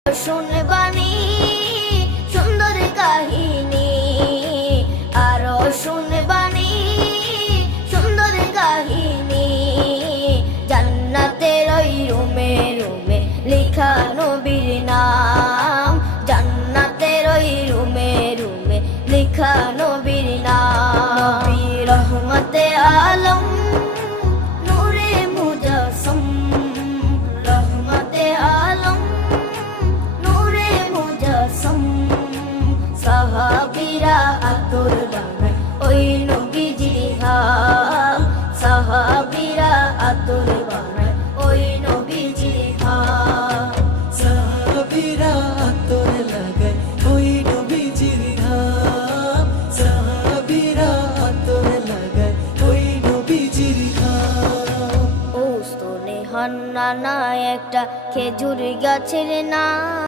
শুনবানি সুন্দর কাহিনী, আরো শুনবানি সুন্দর কাহিনী। জান্নাতের ওই রুমে রুমে লেখা নবীর নাম, জান্নাতের ওই রুমে রুমে লেখা নবীর নাম। নবী রহমতে আলম নূরে মুজাসসম, রহমতে আলম নূরে মুজাসসম। সাহাবীরা আতর বানায় ওই নবীজির ঘাম, সাহাবীরা আতর বানায় ওই নবীজির ঘাম। সাহাবীরা আতর লাগায় ওই নবীজির ঘাম, সাহাবীরা আতর লাগায় ওই নবীজির ঘাম। ও স্তনে হান্নানা একটা খেজুর গাছের নাম।